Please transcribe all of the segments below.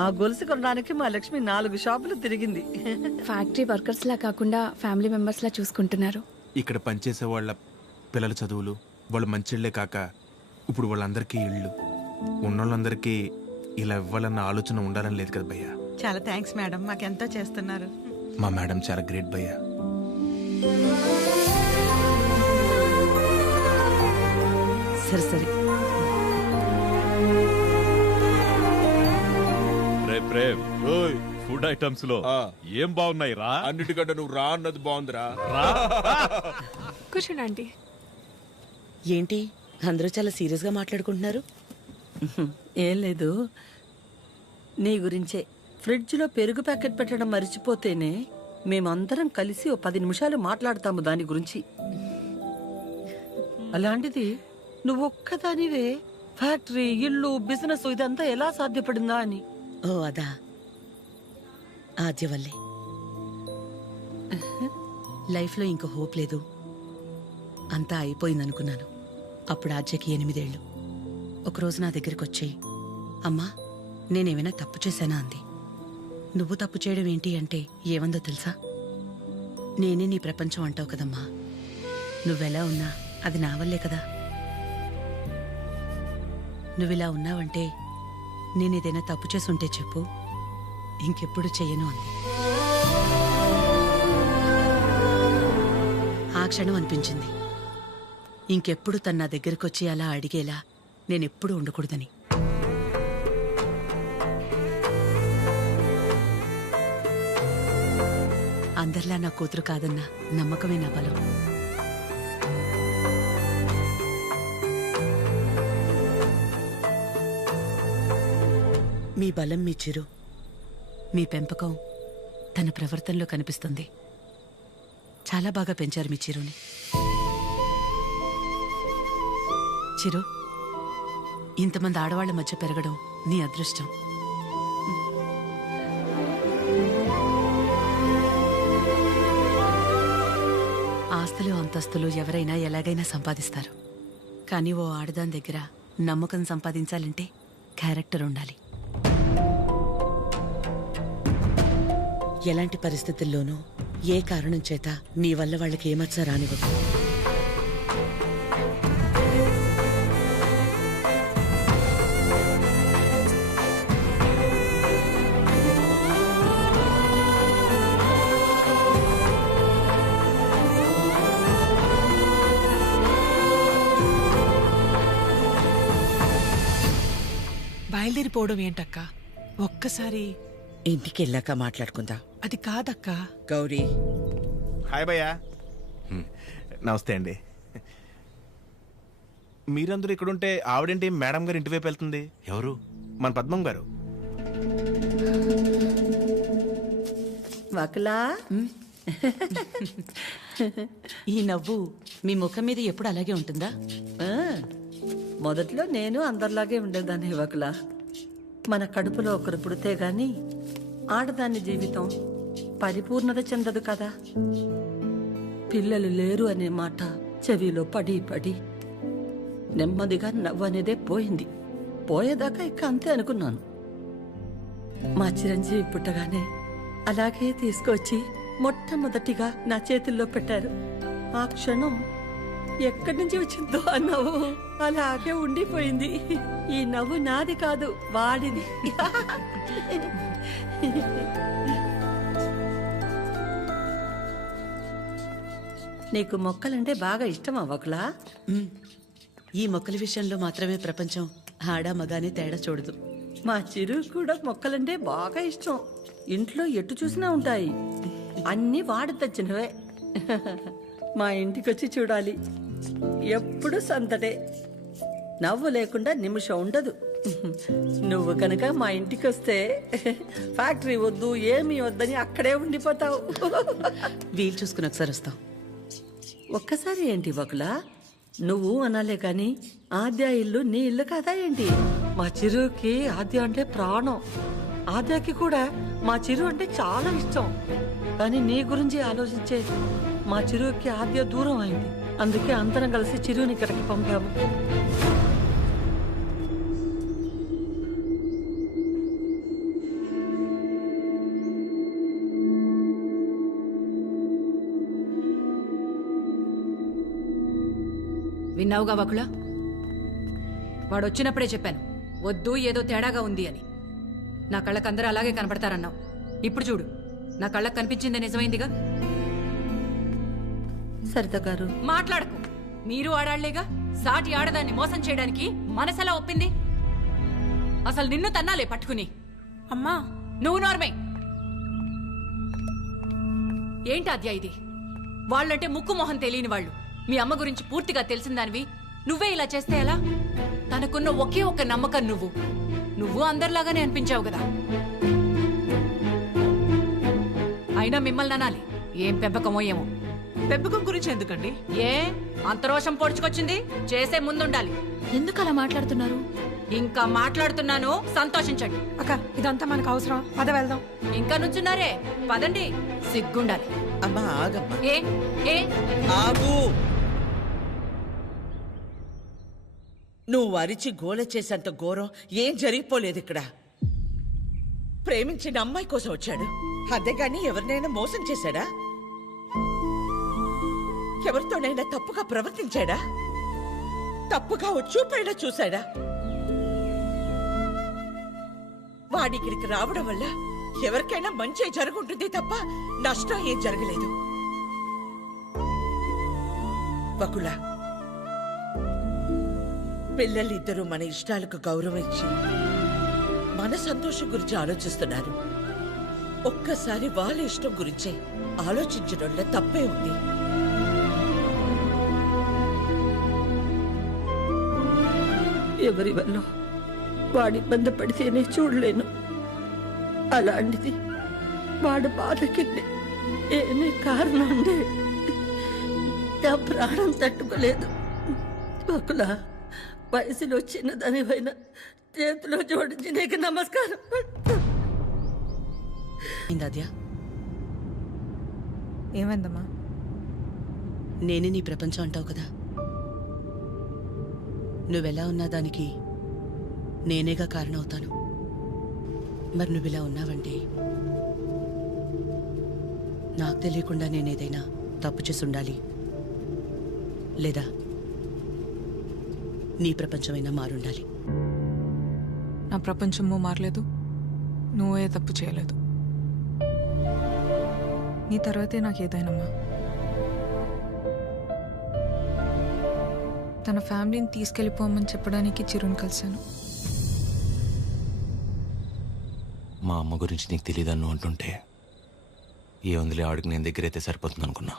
ఆ గొలుసు కొనడానికి మా లక్ష్మి 4 షాపులు తిరిగింది. ఫ్యాక్టరీ వర్కర్స్ లా కాకుండా ఫ్యామిలీ మెంబర్స్ లా చూసుకుంటున్నారు. ఇక్కడ పనిచేసే వాళ్ళ పిల్లల చదువులు, వాళ్ళ మంచిళ్లే కాక ఇప్పుడు వాళ్ళందరికీ ఇళ్ళు ఉన్నోళ్ళందరికీ ఇలా ఇవ్వాలన్న ఆలోచన ఉండాలని లేదు కదా భయ్యా. చాలా థ్యాంక్స్ మేడం, మాకెంతో చేస్తున్నారు. మా మేడం చాలా గ్రేట్ భయ్యా. సరే సరే. ఫుడ్ ఐటమ్స్ లో ఏం బాగున్నాయి రా? అన్నిటికంటే నువ్వు రా అన్నది బాగుందిరా. కూర్చోండి ఆంటీ. ఏంటి అందరూ చాలా సీరియస్ గా మాట్లాడుకుంటున్నారు? ఏం లేదు, నీ గురించే. ఫ్రిడ్జ్లో పెరుగు ప్యాకెట్ పెట్టడం మర్చిపోతేనే మేమందరం కలిసి ఓ 10 నిమిషాలు మాట్లాడతాము దాని గురించి. అలాంటిది నువ్వొక్కదానివే ఫ్యాక్టరీ, ఇల్లు, బిజినెస్ ఇదంతా ఎలా సాధ్యపడిందా అని. ఓ అదా, ఆద్య వల్లే. లైఫ్లో ఇంక హోప్ లేదు, అంతా అయిపోయిందనుకున్నాను. అప్పుడు ఆద్యకి 8 ఏళ్ళు. ఒకరోజు నా దగ్గరికి వచ్చి, అమ్మా నేనేమైనా తప్పు చేశానా అంది. నువ్వు తప్పు చేయడం ఏంటి అంటే ఏమందో తెలుసా? నేనే నీ ప్రపంచం అంటావు కదమ్మా, నువ్వెలా ఉన్నా అది నా వల్లే కదా. నువ్విలా ఉన్నావంటే నేనేదైనా తప్పు చేసుంటే చెప్పు, ఇంకెప్పుడు చెయ్యను అంది. ఆ క్షణం అనిపించింది ఇంకెప్పుడు తన నా దగ్గరకొచ్చి అలా అడిగేలా నేనెప్పుడు ఉండకూడదని. అందరిలా నా కూతురు కాదన్న నమ్మకమే నా బలం. మీ బలం మీ చిరు, మీ పెంపకం తన ప్రవర్తనలో కనిపిస్తుంది. చాలా బాగా పెంచారు మీ చిరుని. చిరు, ఇంతమంది ఆడవాళ్ల మధ్య పెరగడం నీ అదృష్టం. ఆస్తులు అంతస్తులు ఎవరైనా ఎలాగైనా సంపాదిస్తారు, కానీ ఓ ఆడదాని దగ్గర నమ్మకం సంపాదించాలంటే క్యారెక్టర్ ఉండాలి. ఎలాంటి పరిస్థితుల్లోనూ ఏ కారణం చేత నీ వల్ల వాళ్ళకి ఏమచ్చ రానివ్వదు. బయలుదేరిపోవడం ఏంటక్క? ఒక్కసారి ఇంటికి వెళ్ళాక మాట్లాడుకుందా. అది కాదక్క. గౌరీ, హాయ్ భయ్యా. నమస్తే అండి. మీరందరూ ఇక్కడుంటే ఆవిడేంటి మేడం గారు ఇంటివైపు వెళ్తుంది? ఎవరు? మన పద్మం గారు. వకలా, ఈ నవ్వు మీ ముఖం మీద ఎప్పుడు అలాగే ఉంటుందా? మొదట్లో నేను అందరిలాగే ఉండేదాన్ని వకలా. మన కడుపులో ఒకరు పుడితే గాని ఆడదాని జీవితం పరిపూర్ణత చెందదు కదా. పిల్లలు లేరు అనే మాట చెవిలో పడి పడి నెమ్మదిగా నవ్వు అనేదే పోయింది. పోయేదాకా ఇక అంతే అనుకున్నాను. మా చిరంజీవి పుట్టగానే అలాగే తీసుకొచ్చి మొట్టమొదటిగా నా చేతుల్లో పెట్టారు. ఆ క్షణం ఎక్కడి నుంచి వచ్చిందో ఆ నవ్వు అలాగే ఉండిపోయింది. ఈ నవ్వు నాది కాదు, వాడిది. నీకు మొక్కలంటే బాగా ఇష్టం అవ్వకలా? ఈ మొక్కల విషయంలో మాత్రమే ప్రపంచం ఆడా మగానే తేడా చూడదు. మా చిరు కూడా మొక్కలంటే బాగా ఇష్టం. ఇంట్లో ఎటు చూసినా ఉంటాయి, అన్నీ వాడి తెచ్చినవే. మా ఇంటికొచ్చి చూడాలి, ఎప్పుడు సందడే. నవ్వు లేకుండా నిమిషం ఉండదు. నువ్వు కనుక మా ఇంటికి వస్తే ఫ్యాక్టరీ వద్దు ఏమీ వద్దని అక్కడే ఉండిపోతావు. వీలు చూసుకుని ఒకసారి వస్తాం. ఒక్కసారి ఏంటి వకులా, నువ్వు అనాలే కాని ఆద్య ఇల్లు నీ ఇల్లు కాదా ఏంటి? మా చిరుకి ఆద్య అంటే ప్రాణం. ఆద్యకి కూడా మా చిరు అంటే చాలా ఇష్టం. కానీ నీ గురించి ఆలోచించే మా చిరుకి ఆద్య దూరం అయింది. అందుకే అందరం కలిసి చిరుని ఇక్కడికి పంపాము. విన్నావుగా వకులా? వాడు వచ్చినప్పుడే చెప్పాను, వద్దు ఏదో తేడాగా ఉంది అని. నా కళ్ళకు అందరూ అలాగే కనపడతారన్నావు. ఇప్పుడు చూడు, నా కళ్ళకు కనిపించింది నిజమైందిగా. సరిత గారు, మాట్లాడకు. మీరు ఆడాళ్లేగా. సాటి ఆడదాన్ని మోసం చేయడానికి మనసెలా ఒప్పింది? అసలు నిన్ను తన్నాలే పట్టుకుని. అమ్మా, నువ్వు నోర్మే. ఏంటి అద్యా ఇది? వాళ్ళంటే ముక్కు మొహం తెలియని వాళ్ళు. మీ అమ్మ గురించి పూర్తిగా తెలిసిందానివి నువ్వే ఇలా చేస్తే ఎలా? తనకున్న ఒకే ఒక్క నమ్మకం నువ్వు అందరిలాగానే అనిపించావు కదా. అయినా మిమ్మల్ని అనాలి. ఏం పెంపకమో ఏమో. పెంపకం గురించి ఎందుకండి? ఏ అంత రోషం పొడుచుకొచ్చింది? చేసే ముందుండాలి. ఎందుకు అలా మాట్లాడుతున్నారు? ఇంకా మాట్లాడుతున్నాను, సంతోషించండి. అక్క, ఇదంతా మనకు అవసరం. పద వెళ్దాం. ఇంకా నుంచున్నారే, పదండి. సిగ్గుండాలి. అమ్మా ఆగమ్మా, ఏ ఏ ఆగు. నువ్వు అరిచి గోల చేసేంత ఘోరం ఏం జరిగిపోలేదు ఇక్కడ. ప్రేమించిన అమ్మాయి కోసం వచ్చాడు, అంతేగాని ఎవరినైనా మోసం చేశాడా? ఎవరితోనైనా తప్పుగా ప్రవర్తించాడా? తప్పుగా చూపైనా చూశాడా? వాడికిడికి రావడం వల్ల ఎవరికైనా మంచి జరుగుంటుంది తప్ప నష్టం ఏం జరగలేదు. వకుల, పిల్లలిద్దరూ మన ఇష్టాలకు గౌరవం ఇచ్చి మన సంతోషం గురించి ఆలోచిస్తున్నారు. ఒక్కసారి వాళ్ళ ఇష్టం గురించే ఆలోచించడంలో తప్పే ఉంది. ఎవరి వల్ల వాడి ఇబ్బంది పడితేనే చూడలేను. అలాంటిది వాడు బాధకి ఏమీ కారణం ఉండే నా ప్రాణం తట్టుకోలేదు. ఒకలా వయసులో చిన్నదానివైన చేతిలో జోడించి నీకు నమస్కారం. అద్యా, ఏమైందమ్మా? నేనే నీ ప్రపంచం అంటావు కదా. నువ్వెలా ఉన్నా దానికి నేనేగా కారణమవుతాను. మరి నువ్విలా ఉన్నావంటే నాకు తెలియకుండా నేనేదైనా తప్పు చేసి ఉండాలి, లేదా నీ ప్రపంచమైనా మారుండాలి. నా ప్రపంచము మారలేదు, నువ్వే తప్పు చేయలేదు. నీ తర్వాతే నాకేదైనమ్మా. తన ఫ్యామిలీని తీసుకెళ్ళిపోమని చెప్పడానికి చిరుని కలిశాను. మా అమ్మ గురించి నీకు తెలియదన్ను అంటుంటే ఏ వందలే ఆవిడకి నేను దగ్గరైతే సరిపోతుంది అనుకున్నా.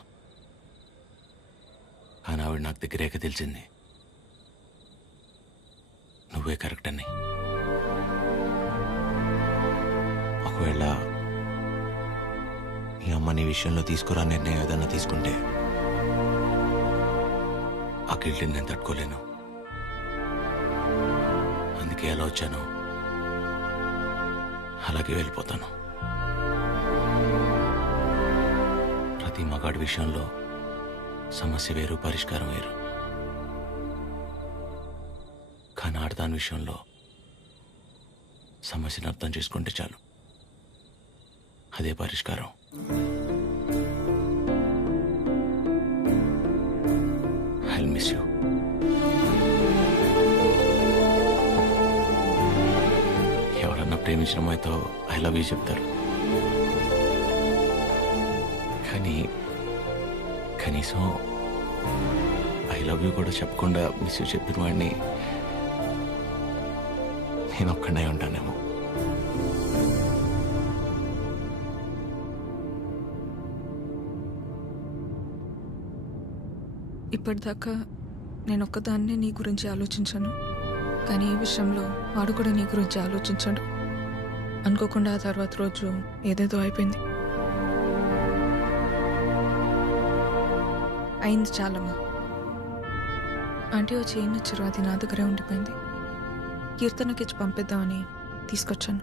కానీ ఆవిడ నాకు దగ్గరేక తెలిసింది నువ్వే కరెక్ట్ అని. ఒకవేళ మీ అమ్మ నీ విషయంలో తీసుకురా నిర్ణయం ఏదన్నా తీసుకుంటే ఆ గిల్ట్ని నేను తట్టుకోలేను. అందుకే ఎలా వచ్చాను అలాగే వెళ్ళిపోతాను. ప్రతి మగాడి విషయంలో సమస్య వేరు, పరిష్కారం వేరు. కానీ ఆడదాని విషయంలో సమస్యను అర్థం చేసుకుంటే చాలు, అదే పరిష్కారం. I'll miss you. ఎవరన్నా ప్రేమించిన అమ్మాయితో ఐ లవ్ యూ చెప్తారు, కానీ కనీసం ఐ లవ్ యూ కూడా చెప్పకుండా మిస్ యూ చెప్పిన వాడిని నేను ఒక్కడే ఉంటానేమో. ఇప్పటిదాకా నేను ఒక్కదాన్నే నీ గురించి ఆలోచించాను, కానీ ఈ విషయంలో వాడు కూడా నీ గురించి ఆలోచించాడు. అనుకోకుండా ఆ తర్వాత రోజు ఏదేదో అయిపోయింది. అయింది చాలమ్మా. ఆంటీ వచ్చి ఏం నచ్చారు, అది నా దగ్గరే ఉండిపోయింది. కీర్తనకి ఇచ్చి పంపిద్దామని తీసుకొచ్చాను.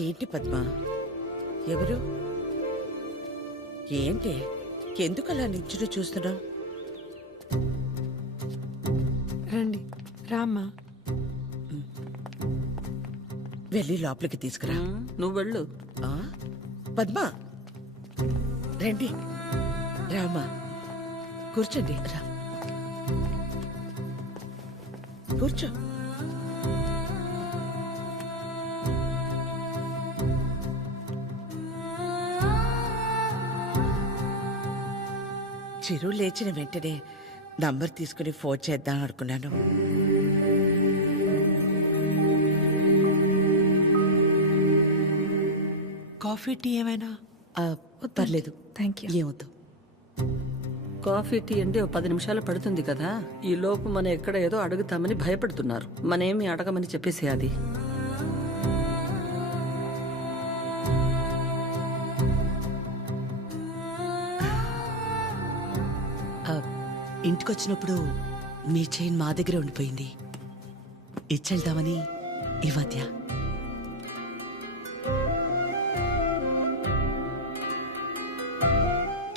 ఏంటి పద్మ, ఎవరు? ఏంటి, ఎందుకు అలా నించుని చూస్తున్నావు? రండి రామ్మా. వెళ్ళి లోపలికి తీసుకురా. నువ్వు వెళ్ళు. ఆ? పద్మా రండి. రామా కూర్చోండి. రా కూర్చో. చిరు లేచిన వెంటనే నంబర్ తీసుకుని ఫోన్ చేద్దాం అనుకున్నాను. కాఫీ టీ ఏమైనా? పర్లేదు, థ్యాంక్ యూ. ఏమొద్దు. కాఫీ టీ అంటే 10 నిమిషాలు పడుతుంది కదా. ఈ లోపు మనం ఎక్కడ ఏదో అడుగుతామని భయపడుతున్నారు. మనేమి అడగమని చెప్పేసి అది. ఇంటికొచ్చినప్పుడు మీ చైన్ మా దగ్గరే ఉండిపోయింది. ఇచ్చెళ్దామని ఈ మధ్య.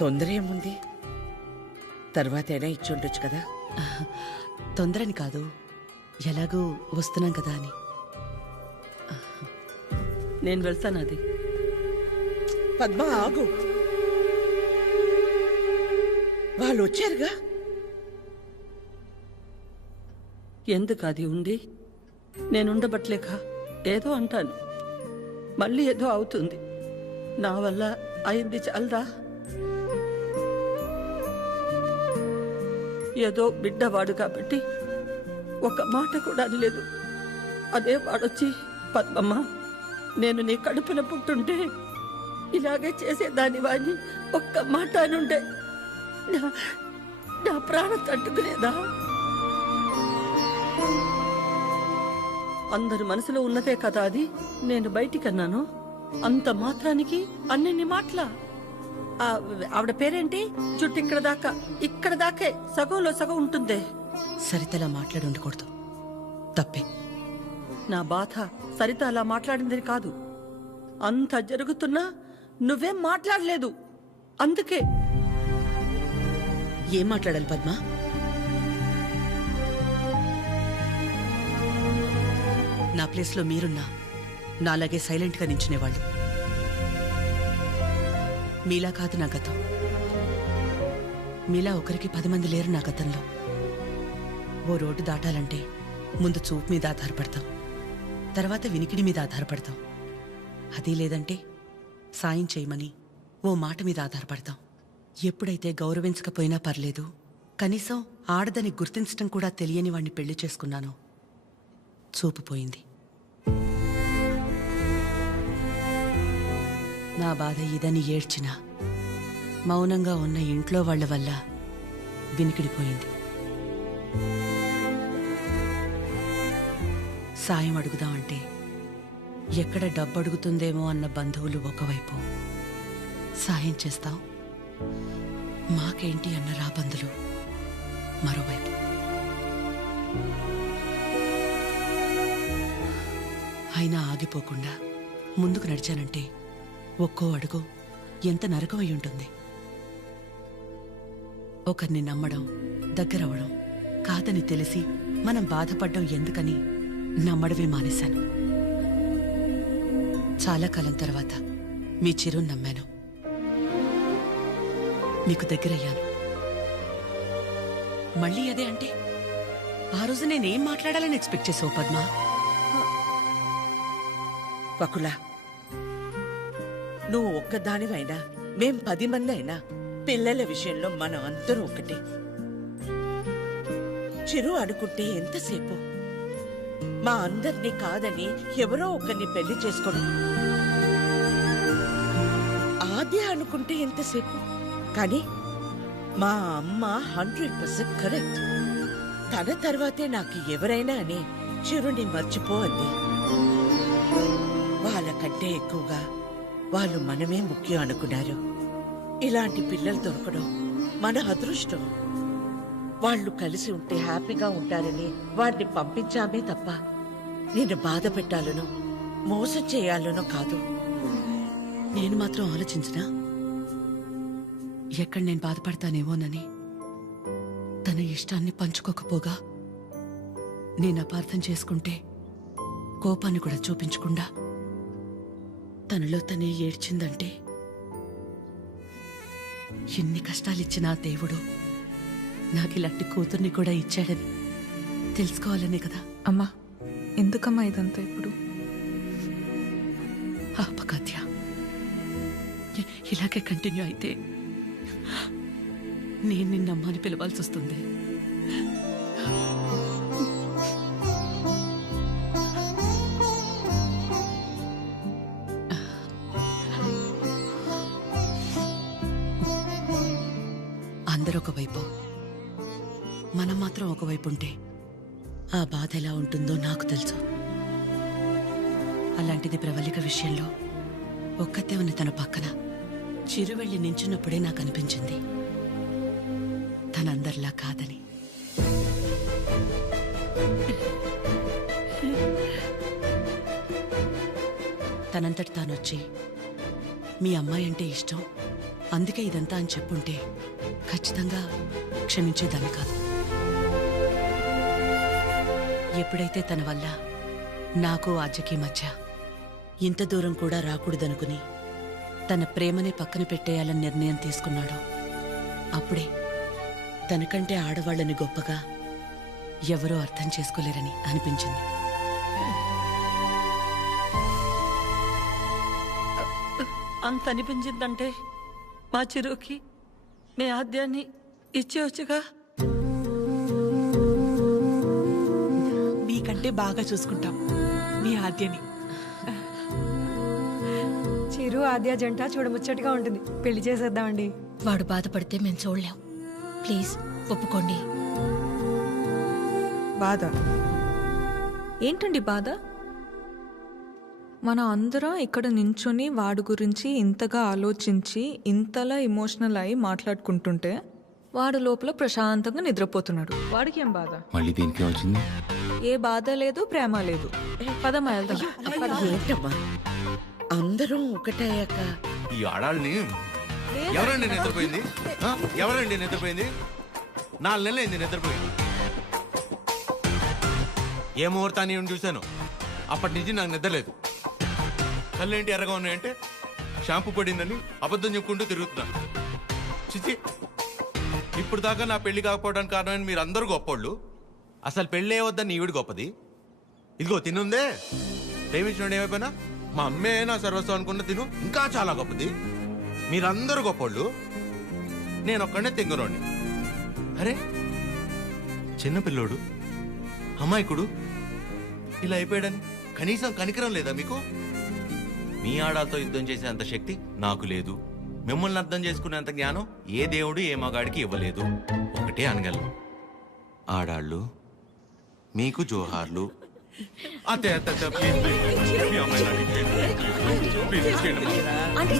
తొందర ఏముంది? తర్వాత అయినా ఇచ్చి ఉండొచ్చు కదా. తొందరని కాదు, ఎలాగూ వస్తున్నాం కదా అని. నేను వెళ్తాను అది. పద్మ ఆగు, వాళ్ళు వచ్చారుగా. ఎందుకు అది ఉండి నేనుండబట్లేక ఏదో అంటాను, మళ్ళీ ఏదో అవుతుంది. నా వల్ల అయింది చాలదా? ఏదో బిడ్డవాడు కాబట్టి ఒక మాట కూడా అనలేదు. అదే వాడొచ్చి పద్మమ్మ నేను నీ కడుపున పుట్టుంటే ఇలాగే చేసేదాని వాడిని ఒక్క మాట అనుండే నా ప్రాణం తట్టుకునేదా? అందరి మనసులో ఉన్నదే కదా అది. నేను బయటికన్నాను, అంత మాత్రానికి అన్నెన్ని మాటలా? ఆవిడ పేరేంటి? జుట్టు ఇక్కడ దాకే సగంలో సగం ఉంటుందే. సరితలా మాట్లాడి ఉండకూడదు, తప్పే. నా బాధ సరిత అలా మాట్లాడిందని కాదు, అంత జరుగుతున్నా నువ్వేం మాట్లాడలేదు. అందుకే. ఏం మాట్లాడాలి పద్మ? నా ప్లేస్లో మీరున్నా నాలాగే సైలెంట్గా నించునేవాళ్ళు. మీలా కాదు నా గతం. మీలా ఒకరికి 10 మంది లేరు నా గతంలో. ఓ రోడ్డు దాటాలంటే ముందు చూపు మీద ఆధారపడతాం, తర్వాత వినికిడి మీద ఆధారపడతాం. అది లేదంటే సాయం చేయమని ఓ మాట మీద ఆధారపడతాం. ఎప్పుడైతే గౌరవించకపోయినా పర్లేదు, కనీసం ఆడదని గుర్తించటం కూడా తెలియని వాణ్ణి పెళ్లి చేసుకున్నానో చూపు పోయింది. నా బాధ ఇదని ఏడ్చినా మౌనంగా ఉన్న ఇంట్లో వాళ్ల వల్ల వినికిడిపోయింది. సాయం అడుగుదామంటే ఎక్కడ డబ్బు అడుగుతుందేమో అన్న బంధువులు ఒకవైపు, సాయం చేస్తాం మాకేంటి అన్న రాబందులు మరోవైపు. అయినా ఆగిపోకుండా ముందుకు నడిచానంటే ఒక్కో అడుగు ఎంత నరకమై ఉంటుంది. ఒకరిని నమ్మడం, దగ్గరవడం కాదని తెలిసి మనం బాధపడ్డం ఎందుకని నమ్మడమే మానేశాను. చాలా కాలం తర్వాత మీ చిరుని నమ్మాను, మీకు దగ్గరయ్యాను. మళ్ళీ అదే అంటే ఆ రోజు నేనేం మాట్లాడాలని ఎక్స్పెక్ట్ చేసావు పద్మ? పకుల, నువ్వు ఒక్కదానివైనా మేం 10 మంది అయినా పిల్లల విషయంలో మనం అందరూ ఒకటే. చిరు అనుకుంటే ఎంతసేపు మా అందరినీ కాదని ఎవరో ఒకరిని పెళ్లి చేసుకోవడం. ఆద్య అనుకుంటే ఎంతసేపు, కానీ మా అమ్మ 100% కరెక్ట్. తన తర్వాతే నాకు ఎవరైనా అని చిరుని మర్చిపో అంది. వాళ్ళకంటే ఎక్కువగా వాళ్ళు మనమే ముఖ్యం అనుకున్నారు. ఇలాంటి పిల్లలు దొరకడం మన అదృష్టం. వాళ్ళు కలిసి ఉంటే హ్యాపీగా ఉంటారని వాడిని పంపించామే తప్ప నేను బాధ పెట్టాలనో మోసం చేయాలనో కాదు. నేను మాత్రం ఆలోచించినా ఎక్కడ నేను బాధపడతానేమోనని. తన ఇష్టాన్ని పంచుకోకపోగా నేను అపార్థం చేసుకుంటే కోపాన్ని కూడా చూపించకుండా తనలో తనే ఏడ్చిందంటే ఎన్ని కష్టాలిచ్చినా దేవుడు నాకు ఇలాంటి కూతుర్ని కూడా ఇచ్చాడని తెలుసుకోవాలనే కదా. అమ్మా ఎందుకమ్మా ఇదంతా ఇప్పుడు? ఆపకాత్య, ఇలాగే కంటిన్యూ అయితే నేను నిన్నమ్మ అని పిలవాల్సి వస్తుంది. అందరూ ఒకవైపు, మనం మాత్రం ఒకవైపు ఉంటే ఆ బాధ ఎలా ఉంటుందో నాకు తెలుసు. అలాంటిది ప్రవళిక విషయంలో ఒక్కతే ఉన్న తన పక్కన చిరు వెళ్ళి నించున్నప్పుడే నాకు అనిపించింది తనందరిలా కాదని. తనంతటి తానొచ్చి మీ అమ్మాయి అంటే ఇష్టం అందుకే ఇదంతా అని చెప్పుంటే ఖచ్చితంగా క్షమించేదాన్ని కాదు. ఎప్పుడైతే తన వల్ల నాకు ఆజ్యకి మధ్య ఇంత దూరం కూడా రాకూడదనుకుని తన ప్రేమనే పక్కన పెట్టేయాలని నిర్ణయం తీసుకున్నాడో అప్పుడే తనకంటే ఆడవాళ్ళని గొప్పగా ఎవరూ అర్థం చేసుకోలేరని అనిపించింది. అంత అనిపించిందంటే మా చిరుకి మీ ఆద్యాన్ని ఇచ్చేవచ్చుగా. మీకంటే బాగా చూసుకుంటాం మీ ఆద్యని. చిరు ఆద్య జంట చూడముచ్చటగా ఉంటుంది. పెళ్లి చేసేద్దామండి. వాడు బాధపడితే మేము చూడలేం. ప్లీజ్ ఒప్పుకోండి. బాధ ఏంటండి బాధ? మన అందరం ఇక్కడ నించొని వాడి గురించి ఇంతగా ఆలోచించి ఇంతలా ఎమోషనల్ అయి మాట్లాడుకుంటుంటే వాడు లోపల ప్రశాంతంగా నిద్రపోతున్నాడు. వాడికి ఏం బాధ? మళ్ళీ దీనికి వచ్చింది. ఏ బాధ లేదు, ప్రేమ లేదు. పదమ్మా వెళ్దాం. ఏంటమ్మా అందరం ఒకటయ్యాక ఈ ఆడాళ్ళని ఎవరండి నిద్రపోయింది? ఎవరండి నిద్రపోయింది? 4 నెలలైంది నిద్రపోయింది. ఏ ముహూర్తాన్ని చూశాను అప్పటి నుంచి నాకు నిద్రలేదు. కళ్ళేంటి ఎర్రగా ఉన్నాయంటే షాంపూ పడిందని అబద్ధం చెప్పుకుంటూ తిరుగుతున్నా. చిచి, ఇప్పుడు దాకా నా పెళ్లి కాకపోవడానికి కారణమైన మీరు అందరూ గొప్పోళ్ళు. అసలు పెళ్ళే వద్దని ఈవిడ గొప్పది. ఇదిగో తినుందే, ప్రేమించడం ఏమైపోయినా మా అమ్మే నా సర్వస్వం అనుకున్న తిను ఇంకా చాలా గొప్పది. మీరందరూ గొప్పోళ్ళు, నేను ఒక్కడే తెంగరోని. అరే చిన్నపిల్లోడు అమాయకుడు ఇలా అయిపోయాడని కనీసం కనికరం లేదా మీకు? మీ ఆడాలతో యుద్ధం చేసేంత శక్తి నాకు లేదు. మిమ్మల్ని అర్థం చేసుకునేంత జ్ఞానం ఏ దేవుడు ఏ మగాడికి ఇవ్వలేదు. ఒకటే అనగలను, ఆడాళ్ళు మీకు జోహార్లు. అతే మీ అమ్మాయి నాకు ఇచ్చేయండి. ప్లీజ్ ఇచ్చేయండి. అంటే